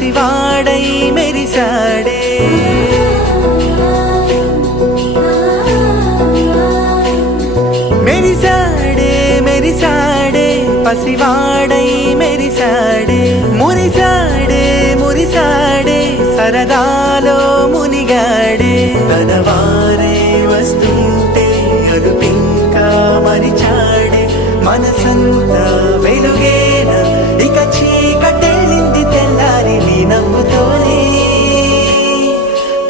పసివాడై మెరిసాడే మెరిసాడే మెరిసాడే పసివాడై మెరిసాడే మురిసాడే మురిసాడే సరదాలో మునిగాడే తన వారే వస్తుంటే అదుపింకా మరిచాడే మనసంతా వెలుగేన ఇక చీకటెళ్ళింది తెల్లారి నీ నవ్వుతోనే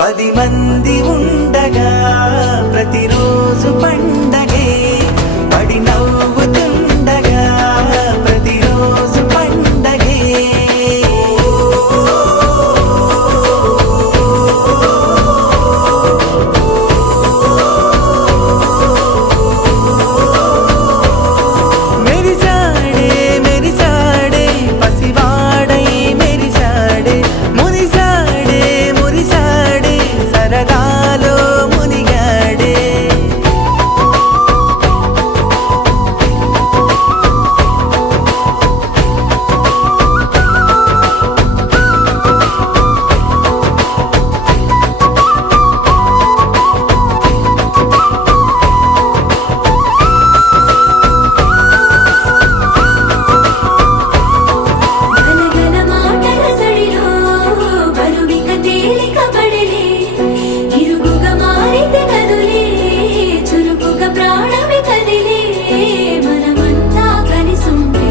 10 మంది ఉండగా ప్రతిరోజు పండగే పడి నవ్వుతుండగా ప్రతిరోజు పండగే మెరిసాడే మెరిసాడే పసివాడై మెరిసాడే మురిసాడే మురిసాడే సరదాలో మునిగాడే గలగల మాటల సడిలో బరువిక తేలిక పడలే ఇరుగుగా మారితే కదులే చురుకుగా ప్రాణమి కదిలే మనమంతా కలిసుంటే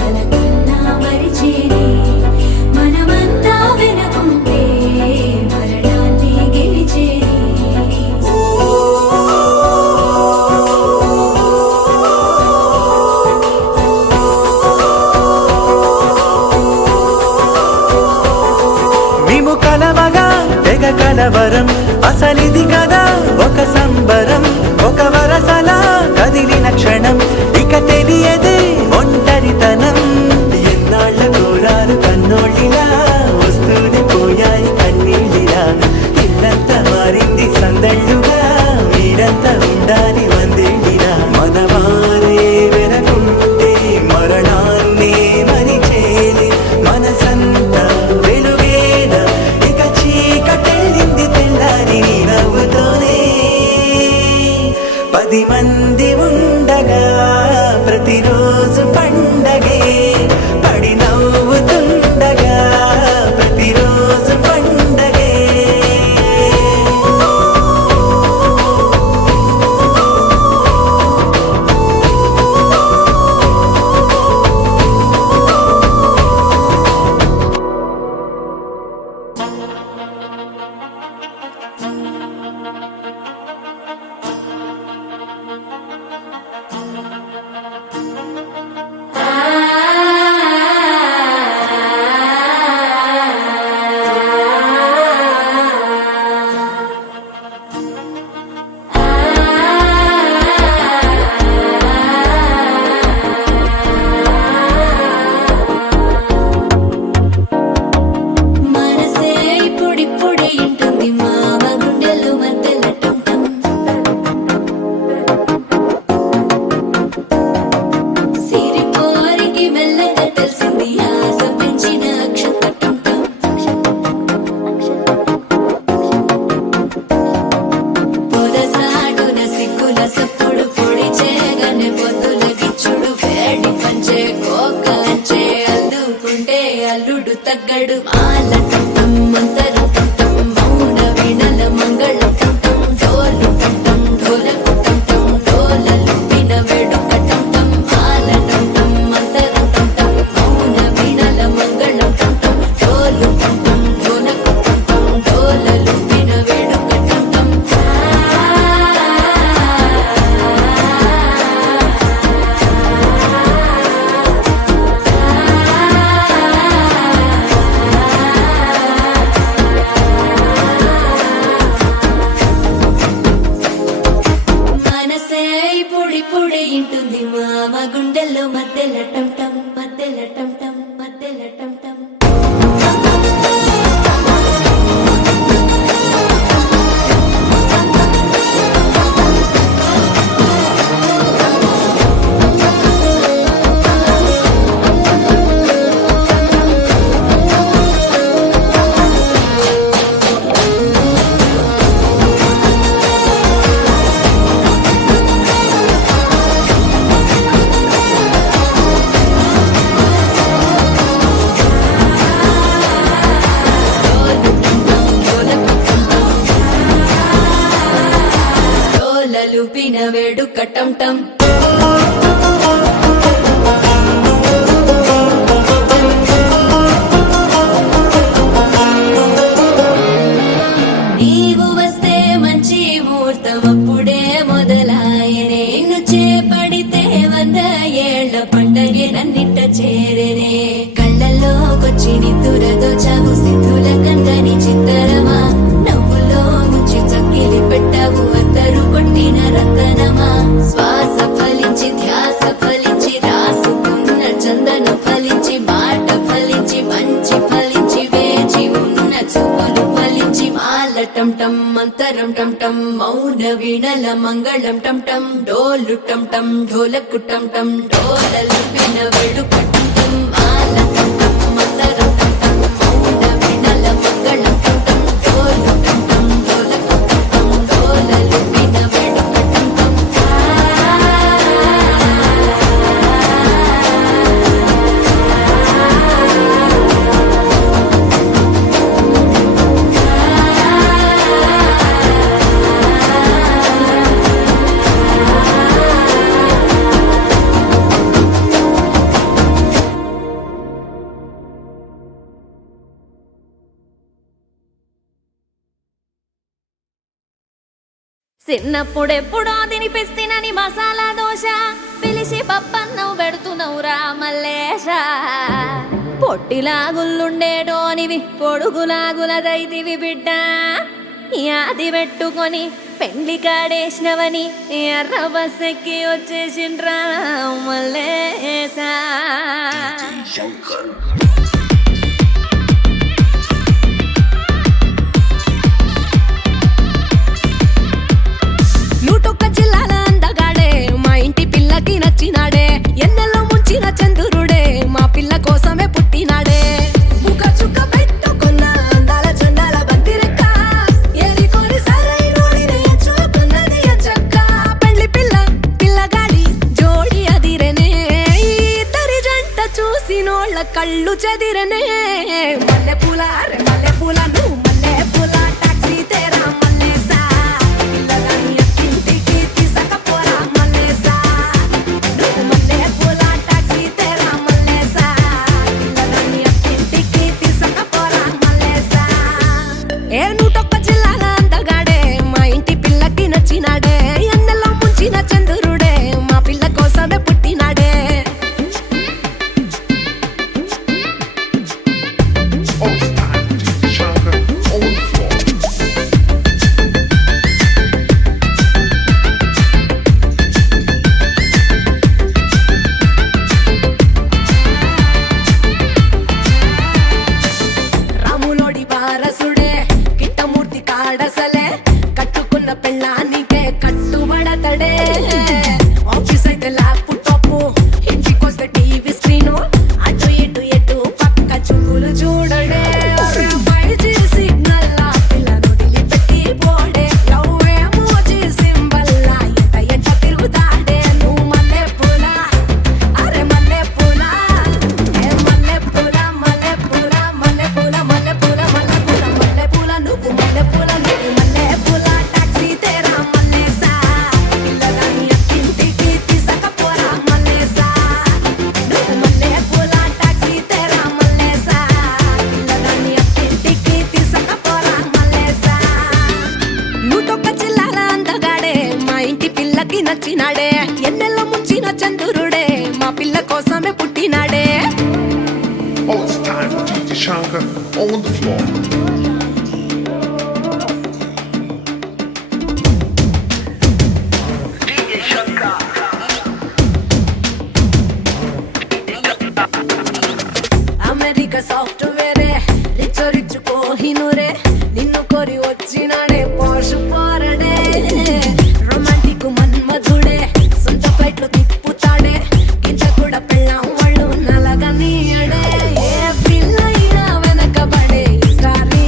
కలకన్నా మరిచేరే మనమంతా వెనకుంటే మరణాన్ని గెలిచేరే మేము కలవగా తెగ కలవరం అసలిది కదా ఒక సంబరం ఒక వరసలా కదిలిన క్షణం ఇక తెలియదే ఒంటరితనం ఎన్నాళ్ళ కోరారు కన్నోళ్ళిలా వస్తూనే పోయాయి కన్నీళ్ళిలా ఇల్లంతా మారింది సందళ్ళుగా మీరంతా ఉండాలి వందేళ్ళిలా మనవారే వెనకుంటే మరణాన్ని మరిచేలి మనసంతా వెలుగేన ఇక చీకటెళ్ళింది తెల్లారి నీ నవ్వుతోనే 10 మంది ఉండగా లూపిన వేడుక టం టం నీవు వస్తే మంచి ముహూర్తం అప్పుడే మొదలాయనే నిన్ను చేపడితే 100 ఏళ్ల పండగే నన్నిట్ట చేరేనే కళ్ళల్లోకొచ్చి నిద్దురదోచావు సిద్ధుల కందని చిత్తరమా నవ్వులో ముంచి చక్కిలి పెట్టావు అత్తరు కొట్టిన రతనమా శ్వాస ఫలించి ధ్యాస ఫలించి రాసుకున్న చందన ఫలించి మాట ఫలించి మంచి ఫలించి వేచి ఉన్న చూపులు ఫలించి మాల టం టం మంతరం టం టం మౌన వీణల మంగళం టం టం డోలు టం టం ఢోలకు టం టం డోలలు విన వేడుక టం టం మాల టం టం మంతరం టం టం మౌన వీణల మంగళం టం టం డోలు టం టం ఢోలకు టం టం డోలలు విన వేడుక టం టం చిన్నప్పుడెప్పుడో తినిపిస్తినని మసాలా దోశ పిలిచి పప్పన్నం పెడుతున్నావురా మల్లేశ పొట్టిలాగుల్లుండేటోనివి పొడుగులాగులదైతివి బిడ్డ యాది పెట్టుకొని పెండ్లి కాడేసినవని ఎర్ర బస్సెక్కి వచ్చేసిండ్రా మల్లేశ నూటొక్క జిల్లాల అందగాడే మా ఇంటి పిల్లకి నచ్చినాడే ఎన్నెల్లో ముంచిన చంద్రుడే మా పిల్ల కోసమే పుట్టినాడే ముఖ చుక్క పెట్టుకున్న అందాల చండాల బంతిరెక్క ఏలికోని సరైనోడిని ఎంచుకున్నది ఎంచక్క పెళ్లి పిల్ల పిల్లగాడి జోడి అదిరనే ఇద్దరి జంట చూసినోళ్ళ కళ్ళు చెదిరనే మల్లె పూల మల్లె పూల నువ్వు మల్లె పూల టాక్సీ తేరా మల్లేసా పిల్లగాని ఎక్కింటికి తీసుకపోరా మల్లేసా నువ్వు మల్లె పూల టాక్సీ తేరా మల్లేసా పిల్లగాని ఎక్కింటికి తీసుకపోరా మల్లేసా ఏ నూటొక్క జిల్లాల అందగాడే మా ఇంటి పిల్లకి నచ్చినాడే ఎన్నెల్లో ముంచిన చంద్రుడే మా పిల్ల కోసమే పుట్టినాడే రాములోడి వారసుడే కిట్టమూర్తి కాడసలే కట్టుకున్న పెళ్ళానికే కట్టుబడతడే ఆఫీస్ అయితే ల్యాప్టాప్ ఇంటికొస్తే టీవీ స్క్రీను అటు ఇటు ఎటు పక్క చూపులు చూడడే బయటి సిగ్నల్ పిల్లను వదిలిపెట్టి పోడే లవ్ ఏమోజీ సింబల్ ఎట తిరుగుతాడే నువ్వు మల్లె పూల అరే మల్లె పూల ఏ మల్లె పూల మల్లె పూల మల్లె పూల మల్లె పూల మల్లె పూల మల్లె పూల నువ్వు మల్లె పూల నువ్వు మల్లె పూల టాక్సీ తేరా మల్లేసా పిల్లగాని ఎక్కింటికి తీసుకపోరా మల్లేసా నువ్వు మల్లె పూల టాక్సీ తేరా మల్లేసా పిల్లగాని ఎక్కింటికి తీసుకపోరా మల్లేసా నూటొక్క జిల్లాల అందగాడే మా ఇంటి పిల్లకి నచ్చినాడే ఎన్నెల్లో ముంచిన చంద్రుడే మా పిల్ల కోసమే పుట్టినాడే Oh, it's time for DJ Shankar on the floor. America software rich rich కోహినూరే నిన్ను కోరి వచ్చినాడే పోషు పోరడే రొమాంటిక్ మన్మధుడే సొంత ఫ్లైట్లు తిప్పుతాడే కింద కూడా పెళ్ళాం వాళ్ళు నలగనీయడే ఏ పిల్లైనా వెనకబడే స్టారీ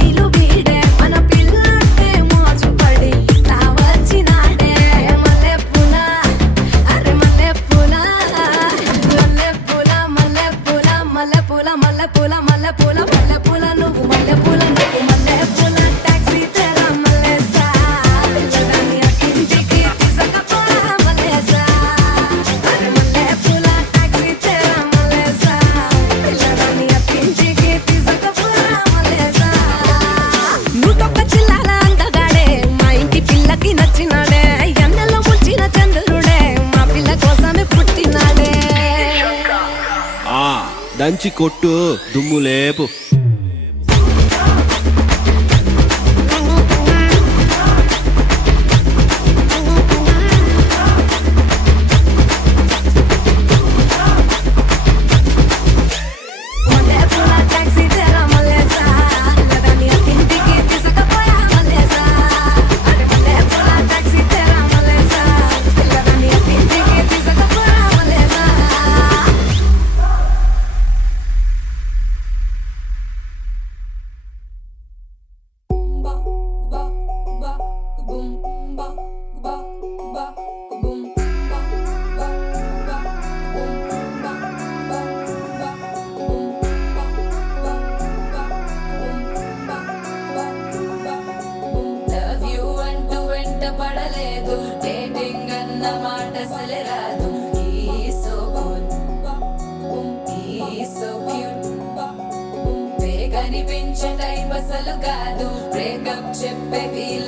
దంచి కొట్టు దుమ్ము లేపు. మొన్నే పూల టాక్సీ తెరా మల్లేసా లదాని ఇంటికి తీసుకుపోయా మల్లేసా అరే మొన్నే పూల టాక్సీ తెరా మల్లేసా లదాని ఇంటికి తీసుకుపోయా మల్లేసా లవ్ యూ అంటూ వెంట పడలేదు డేటింగ్ అన్న మాట అసలే రాదు సో క్యూట్ కనిపించే టైప్ అసలు కాదు బ్రేకప్ చెప్పే వీలు